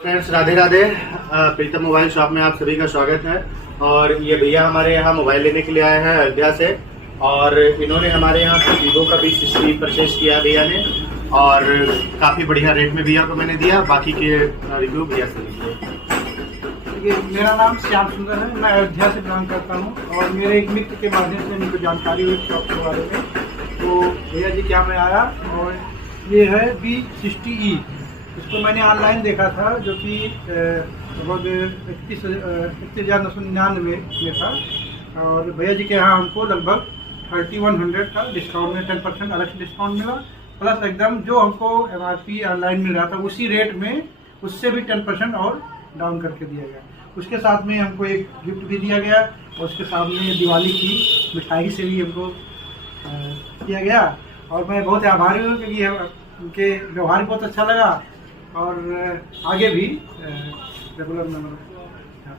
Friends, Radhe Radhe. प्रीतम mobile shop में आप सभी का स्वागत है। और ये भैया हमारे यहाँ मोबाइल लेने के लिए आए हैं अयोध्या से, और इन्होंने हमारे यहाँ से वीवो का V60 परचेज किया भैया ने, और काफ़ी बढ़िया रेट में भैया को मैंने दिया। बाकी के रिव्यू भैया से लीजिए। देखिए, मेरा नाम श्याम सुंदर है, मैं अयोध्या से बिलोंग करता हूँ और मेरे एक मित्र के माध्यम से मुझे जानकारी हुई शॉप के बारे में। तो भैया जी क्या मैं आया, और ये है V60E। इसको मैंने ऑनलाइन देखा था, जो कि लगभग 31,999 में था, और भैया जी के यहाँ हमको लगभग 3100 का डिस्काउंट में 10% अलग से डिस्काउंट मिला, प्लस एकदम जो हमको MRP ऑनलाइन मिल रहा था उसी रेट में उससे भी 10% और डाउन करके दिया गया। उसके साथ में हमको एक गिफ्ट भी दिया गया, और उसके सामने दिवाली की मिठाई से भी हमको किया गया। और मैं बहुत आभारी हूँ, क्योंकि उनके व्यवहार बहुत अच्छा लगा, और आगे भी रेगुलर